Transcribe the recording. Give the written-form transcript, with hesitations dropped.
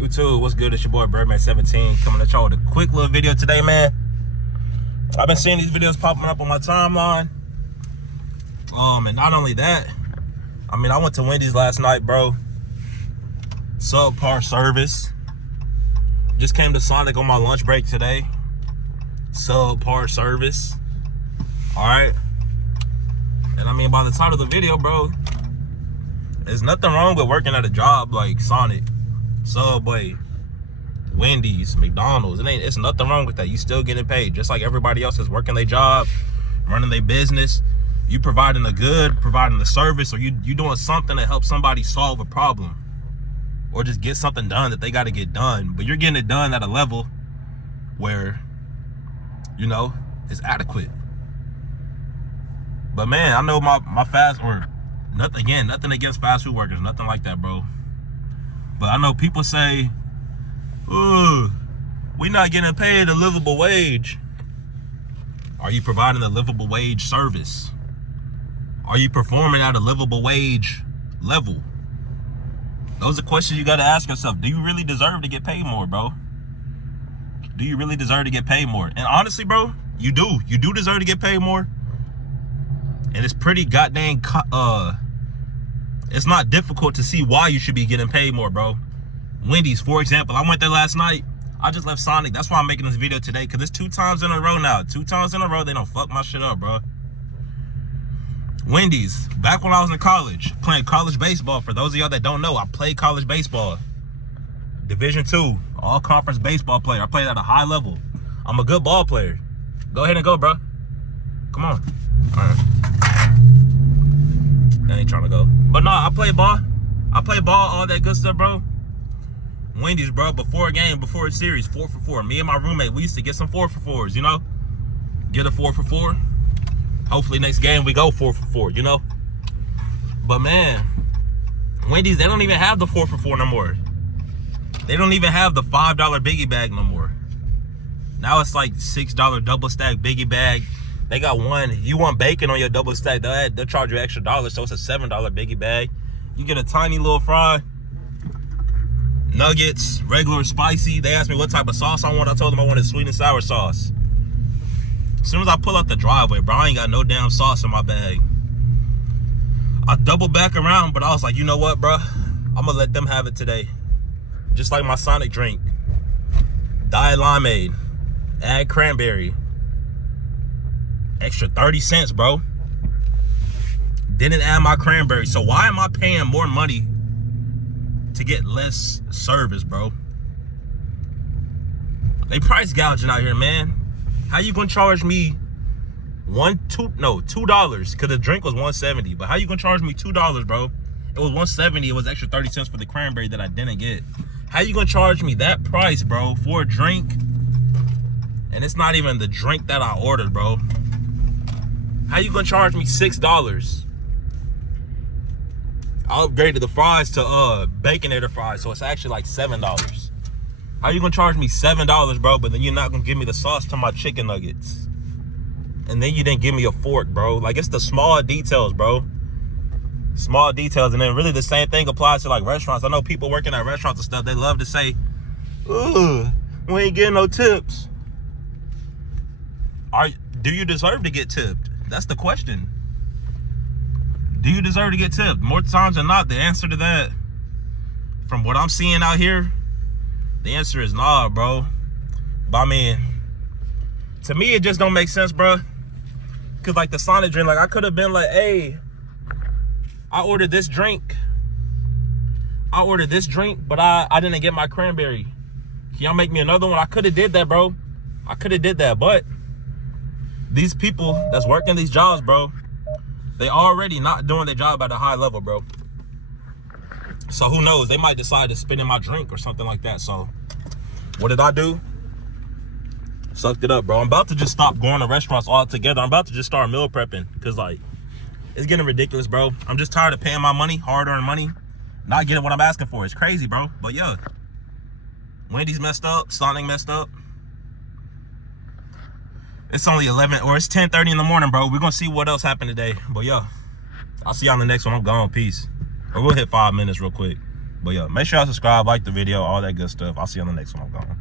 YouTube, what's good? It's your boy Birdman17 coming at y'all with a quick little video today, man. I've been seeing these videos popping up on my timeline. And not only that, I went to Wendy's last night, bro. Subpar service. Just came to Sonic on my lunch break today. Subpar service. Alright. And by the title of the video, bro, there's nothing wrong with working at a job like Sonic, Subway, Wendy's, McDonald's. It's nothing wrong with that. You still getting paid just like everybody else is working their job, running their business. You providing the good, providing the service, or you doing something to help somebody solve a problem or just get something done that they got to get done. But you're getting it done at a level where, it's adequate. But man, I know my fast, or nothing against fast food workers, nothing like that, bro. But I know people say, ooh, we not getting paid a livable wage. Are you providing a livable wage service? Are you performing at a livable wage level? Those are questions you got to ask yourself. Do you really deserve to get paid more, bro? Do you really deserve to get paid more? And honestly, bro, you do. You do deserve to get paid more. And it's pretty goddamn, it's not difficult to see why you should be getting paid more, bro. Wendy's, for example, I went there last night. I just left Sonic. That's why I'm making this video today, because it's 2 times in a row now. 2 times in a row, they don't fuck my shit up, bro. Wendy's, back when I was in college, playing college baseball. For those of y'all that don't know, I played college baseball. Division II, all-conference baseball player. I played at a high level. I'm a good ball player. Go ahead and go, bro. Come on. All right. I ain't trying to go. But no, I play ball. All that good stuff, bro. Wendy's, bro, before a game, before a series, 4 for 4. Me and my roommate, we used to get some 4 for 4s, Get a 4 for 4. Hopefully next game we go 4 for 4, But man, Wendy's, they don't even have the 4 for 4 no more. They don't even have the $5 biggie bag no more. Now it's like $6 double stack biggie bag. They got one. You want bacon on your double stack, they'll charge you extra $1, so it's a $7 biggie bag. You get a tiny little fry, nuggets, regular, spicy. They asked me what type of sauce I want. I told them I wanted sweet and sour sauce. As soon as I pull out the driveway, bro, I ain't got no damn sauce in my bag. I double back around, but I was like, you know what, bro? I'm gonna let them have it today. Just like my Sonic drink. Diet limeade. Add cranberry. Extra 30 cents, bro. Didn't add my cranberry. So why am I paying more money to get less service, bro? They price gouging out here, man. How you gonna charge me $2? Cause the drink was $1.70. But how you gonna charge me $2, bro? It was $1.70. It was extra 30 cents for the cranberry that I didn't get. How you gonna charge me that price, bro, for a drink? And it's not even the drink that I ordered, bro. How you gonna charge me $6? I upgraded the fries to baconator fries, so it's actually like $7. How you gonna charge me $7, bro, but then you're not gonna give me the sauce to my chicken nuggets? And then you didn't give me a fork, bro. Like, it's the small details, bro. Small details. And then really the same thing applies to like restaurants. I know people working at restaurants and stuff, they love to say, ooh, we ain't getting no tips. Do you deserve to get tipped? That's the question. Do you deserve to get tipped? More times than not, the answer to that, from what I'm seeing out here, the answer is nah, bro. But to me, it just don't make sense, bro. Cause like the Sonic drink, like I could have been like, hey, I ordered this drink, but I didn't get my cranberry. Can y'all make me another one? I could have did that, bro. But these people that's working these jobs, bro, they already not doing their job at a high level, bro. So who knows? They might decide to spit in my drink or something like that. So what did I do? Sucked it up, bro. I'm about to just stop going to restaurants altogether. I'm about to just start meal prepping because, like, it's getting ridiculous, bro. I'm just tired of paying my money, hard-earned money, not getting what I'm asking for. It's crazy, bro. But, yeah, Wendy's messed up. Sonic messed up. It's only 10:30 in the morning, bro. We're going to see what else happened today. But, yeah, I'll see y'all in the next one. I'm gone. Peace. Or we'll hit 5 minutes real quick. But yeah, make sure y'all subscribe, like the video, all that good stuff. I'll see you on the next one. I'm gone.